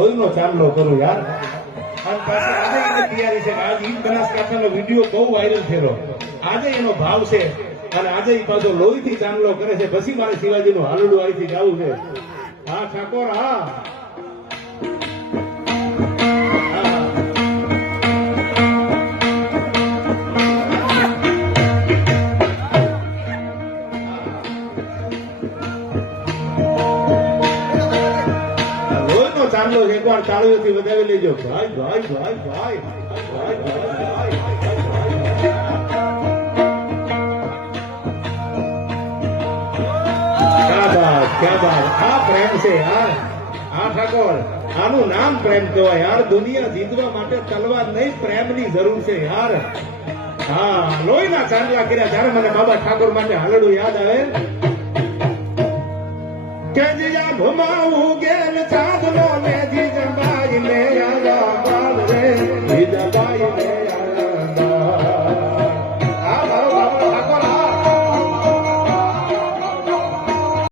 રોજનો ચાંદલો કરું યાર. અને પાછી આજે એને તૈયારી છે કે આજ ઈ બનાસકાંઠાનો વિડીયો બહુ વાયરલ થયેલો. આજે એનો ભાવ છે અને આજે ઈ પાછો લોહીથી ચાંદલો કરે છે. પછી મારે શિવાજીનું હાલડું અહીંથી ગાવું છે. હા ઠાકોર હા. ચાંદલો એકવાર તાળીઓથી વધાવી લેજો. ભાઈ ભાઈ ભાઈ ભાઈ ભાઈ ભાઈ. ક્યાં બાત આ પ્રેમ છે યાર. હા ઠાકોર આનું નામ પ્રેમ કહેવાય યાર. દુનિયા જીતવા માટે તલવાર નહીં, પ્રેમની જરૂર છે યાર. હા લોહીના ચાંદલા કર્યા. જ્યારે મને બાબા ઠાકોર માટે હાલડું યાદ આવે કે જીયા ઘુમાવું ગેલ ચાંદલો ને